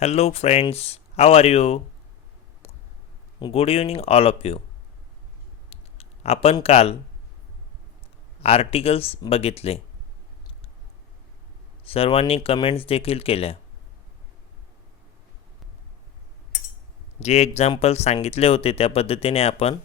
Hello friends, how are you? Good evening all of you. आपण काल articles बघितले. सर्वांनी कमेंट्स देखील केल्या. जे एक्झाम्पल सांगितले होते त्या पद्धतीने आपण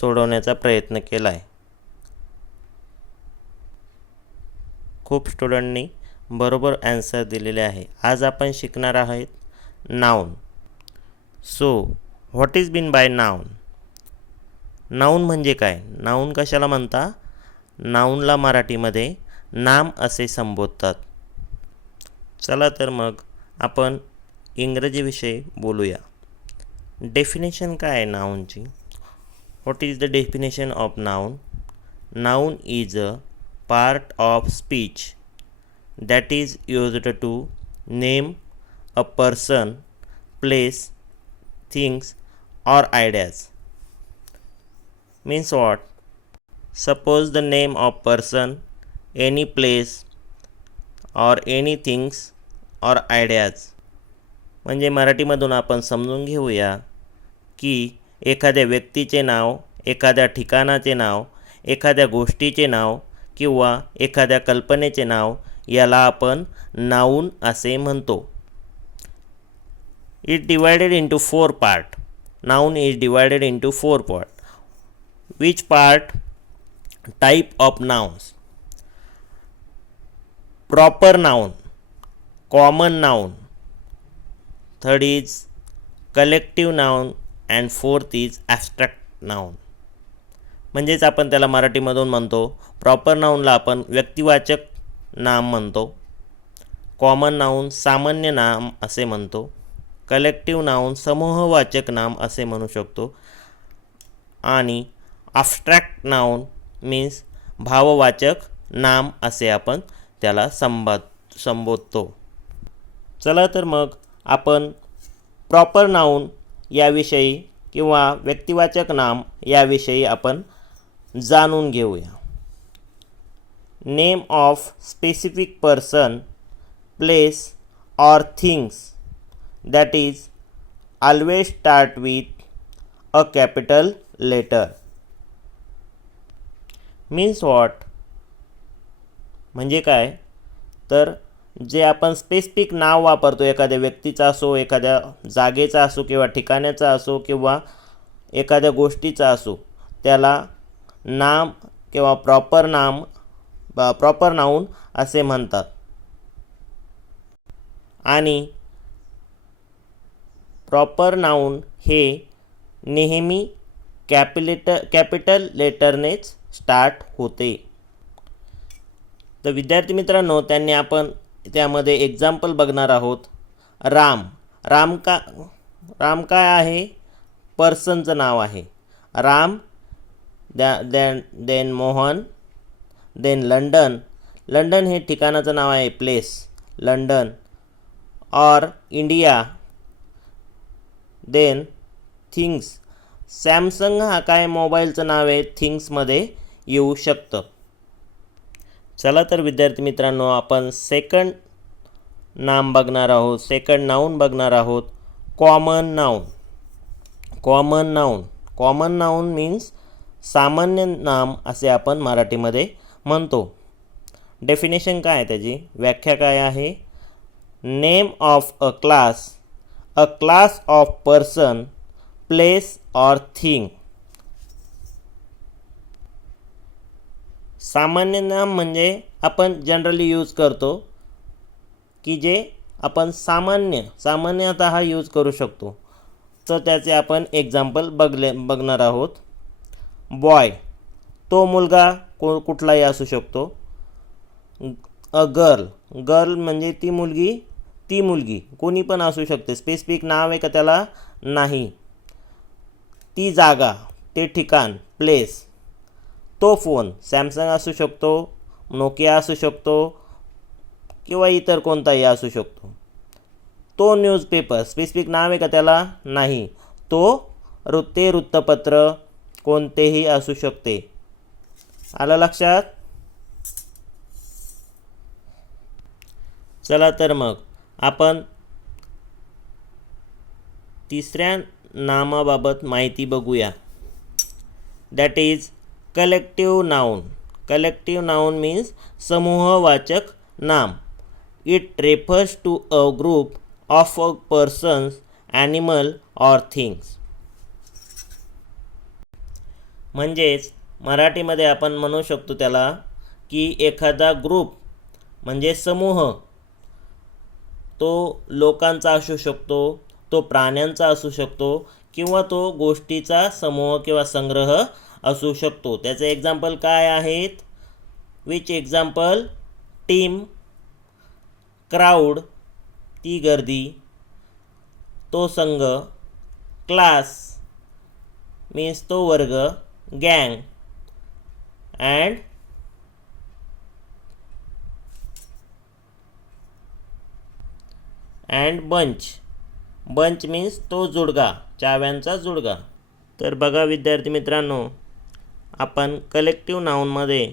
सोडवण्याचा प्रयत्न केला आहे. खूप स्टुडंटनी बरोबर आन्सर दिलेले आहे. आज आपण शिकणार आहोत noun. So what is been by noun? Noun म्हणजे काय? नाउन कशाला म्हणता? नाउनला मराठीमध्ये नाम असे संबोधतात. चला तर मग आपण इंग्रजीविषयी बोलूया. डेफिनेशन काय आहे नाउनची? What is the definition of noun? Noun is a part of speech that is used to name a person, place, things or ideas. Means what? Suppose the name of person, any place or any things or ideas. म्हणजे मराठीमधून आपण समजून घेऊया की एखाद्या व्यक्तीचे नाव, एखाद्या ठिकाणाचे नाव, एखाद्या गोष्टीचे नाव किंवा एखाद्या कल्पनेचे नाव याला आपण नाउन असे म्हणतो. It divided into 4 part. Noun is divided into 4 part. Which part? Type of nouns. Proper noun, common noun, third is collective noun and fourth is abstract noun. म्हणजेच आपण त्याला मराठीमधून म्हणतो. प्रॉपर नाउनला आपण व्यक्तिवाचक नाम म्हणतो. कॉमन नाउन सामान्य नाम असे म्हणतो. कलेक्टिव्ह नाउन समूहवाचक नाम असे म्हणू शकतो. आणि ॲब्स्ट्रॅक्ट नाउन मीन्स भाववाचक नाम असे आपण त्याला संबोधतो. चला तर मग आपण प्रॉपर नाउन याविषयी किंवा व्यक्तिवाचक नाम याविषयी आपण जाणून घेऊया. Name of specific person, place और things that is always start with a capital letter. Means what? म्हणजे काय? तर जे आपण स्पेसिफिक नाव वापरतो, एखाद्या व्यक्तीचा असो, एखाद्या जागेचा असो किंवा ठिकाणाचा असो किंवा एखाद्या गोष्टीचा असो, त्याला नाम किंवा प्रॉपर नाउन असे म्हणतात. आणि प्रॉपर नाउन हे नेहमी कॅपिटल लेटरनेच स्टार्ट होते. तर विद्यार्थी मित्रांनो, त्यांनी आपण त्यामध्ये एक्झाम्पल बघणार आहोत. राम. राम काय आहे? पर्सनचं नाव आहे. Ram, then Mohan, then London. London हे ठिकाणाचं नाव आहे, प्लेस लंडन. और इंडिया, देन थिंग्स. सॅमसंग हा काय मोबाईलचं नाव आहे, थिंग्समध्ये येऊ शकतं. चला तर विद्यार्थी मित्रांनो, आपण सेकंड नाम बघणार आहोत. सेकंड नाउन बघणार आहोत. Common noun. Common noun means सामान्य नाम असे आपण मराठीमध्ये म्हणतो. डेफिनेशन काय आहे त्याची? व्याख्या काय आहे? Name of a class of person, place और थिंग. सामान्य नाम म्हणजे आपण जनरली यूज करतो की जे आपण सामान्यतः यूज करू शकतो. तर त्याचे आपण एक्झाम्पल बघणार आहोत. बॉय, तो मुलगा कुठलाही असू शकतो. अ गर्ल म्हणजे ती मुलगी कोणी पण असू शकते. स्पेसिफिक नाव आहे का त्याला? नाही. ती जागा, ते ठिकाण, प्लेस. तो फोन सॅमसंग असू शकतो, नोकिया असू शकतो किंवा इतर कोणताही असू शकतो. तो न्यूजपेपर, स्पेसिफिक नाव आहे का त्याला? नाही. ते वृत्तपत्र कोणतेही असू शकते. आलं लक्षात? चला तर मग आपण तिसऱ्या नामाबाबत माहिती बघूया. That is collective noun. Collective noun means समूहवाचक नाम. It refers to a group of persons, animal or things. म्हणजेच मराठीमध्ये आपण म्हणू शकतो त्याला की एखादा ग्रुप म्हणजे समूह, तो लोकांचा असू शकतो, तो प्राण्यांचा असू शकतो, किंवा तो गोष्टीचा समूह किंवा संग्रह असू शकतो. त्याचे एक्झाम्पल काय आहेत? Which example? टीम, क्राऊड ती गर्दी, तो संघ, क्लास मीन्स तो वर्ग, गँग अँड बंच. बंच मीन्स तो जुडगा, चाव्यांचा जुडगा. तर बघा विद्यार्थी मित्रांनो, आपण कलेक्टिव्ह नाउनमध्ये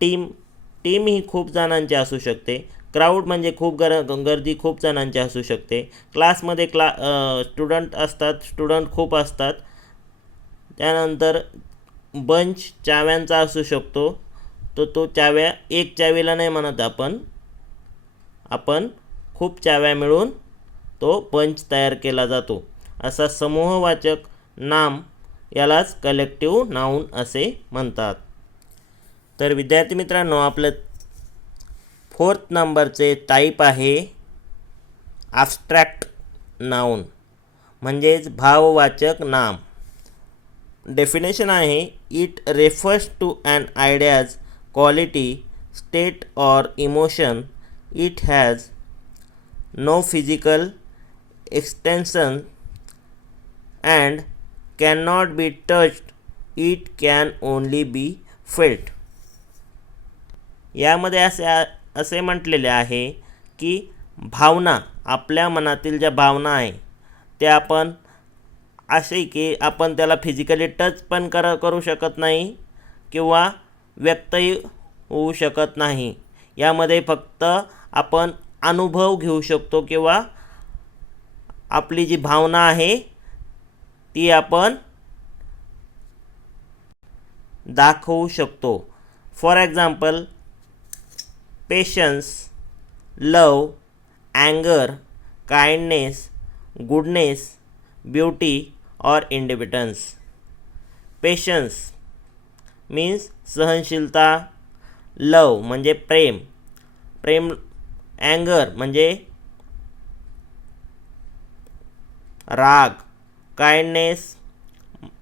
टीम ही खूप जणांची असू शकते. क्राऊड म्हणजे खूप गर्दी खूप जणांची असू शकते. क्लासमध्ये स्टुडंट असतात, स्टुडंट खूप असतात. त्यानंतर बंच चाव्यांचा असू शकतो. तो चाव्या एक चावीला नाही म्हणत आपण खूप चाव्या मिळून तो बंच तयार केला जातो. असा समूहवाचक नाम यालाच कलेक्टिव्ह नाउन असे म्हणतात. तर विद्यार्थी मित्रांनो, आपलं 4th नंबरचे टाईप आहे ॲब्स्ट्रॅक्ट नाउन, म्हणजेच भाववाचक नाम. डेफिनेशन आहे, it refers to an ideas, quality, state or emotion. It has no physical extension and can not be touched. It can only be felt. यामध्ये असे म्हटलेले आहे की भावना, आपल्या मनातील ज्या भावना आहे त्या आपण असे की आपण त्याला फिजिकली टच पण करू शकत नाही किंवा व्यक्तही होऊ शकत नाही. यामध्ये फक्त आपण अनुभव घेऊ शकतो किंवा आपली जी भावना आहे ती आपण दाखवू शकतो. फॉर एक्झाम्पल, पेशन्स, लव, अँगर, काइंडनेस, गुडनेस, ब्युटी और इंडिपेंडन्स. पेशन्स मीन्स सहनशीलता, लव म्हणजे प्रेम, अँगर म्हणजे राग, काइंडनेस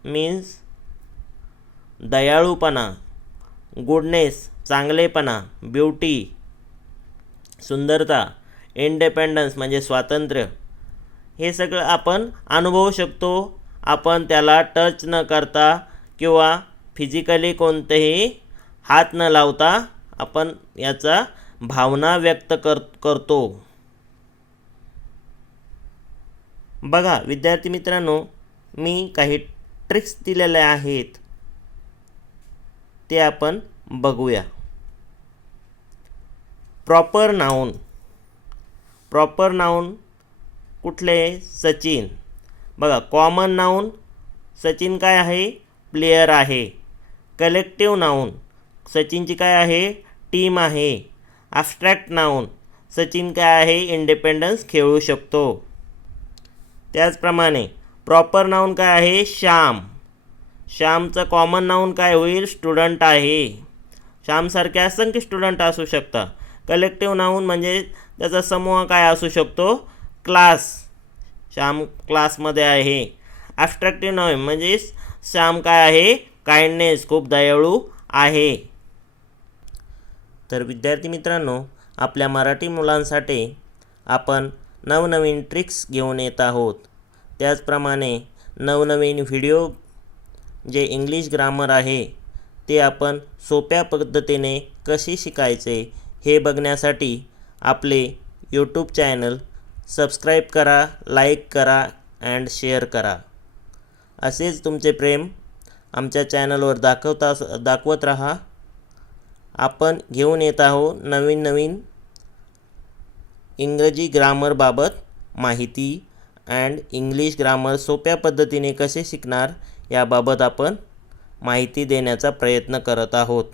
मीन्स दयाळूपणा, गुडनेस चांगलेपणा, ब्युटी सुंदरता, इंडिपेंडन्स म्हणजे स्वातंत्र्य. हे सगळं आपण अनुभवू शकतो. आपण त्याला टच न करता किंवा फिजिकली कोणतेही हात न लावता आपण याचा भावना व्यक्त करतो. बघा विद्यार्थी मित्रांनो, मी काही ट्रिक्स दिलेल्या आहेत, ते आपण बघूया. प्रॉपर नाउन कुठले? सचिन. बघा, कॉमन नाउन सचिन काय आहे? प्लेयर आहे. कलेक्टिव्ह नाउन सचिनची काय आहे? टीम आहे. ॲब्स्ट्रॅक्ट नाउन सचिन काय आहे? इंडिपेंडन्स खेळू शकतो. त्याचप्रमाणे प्रॉपर नाउन काय आहे? श्याम. श्यामचं कॉमन नाउन काय होईल? स्टुडंट आहे. श्यामसारखे असंख्य स्टुडंट असू शकतात. कलेक्टिव्ह नाउन म्हणजे त्याचा समूह काय असू शकतो? क्लास. श्याम क्लासमध्ये आहे. ॲब्स्ट्रॅक्टिव्ह नाउन म्हणजे श्याम काय आहे? काइंडनेस, खूप दयाळू आहे. तर विद्यार्थी मित्रांनो, आपल्या मराठी मुलांसाठी आपण नवनवीन ट्रिक्स घेऊन येत आहोत. त्याचप्रमाणे नवनवीन व्हिडिओ जे इंग्लिश ग्रामर आहे ते आपण सोप्या पद्धतीने कशी शिकायचे हे बघण्यासाठी आपले यूट्यूब चॅनल सबस्क्राईब करा, लाईक करा अँड शेअर करा. असेच तुमचे प्रेम आमच्या चॅनलवर दाखवत राहा. आपण घेऊन येत आहोत नवीन इंग्रजी ग्रामरबाबत माहिती अँड इंग्लिश ग्रामर सोप्या पद्धतीने कसे शिकणार याबाबत आपण माहिती देण्याचा प्रयत्न करत आहोत.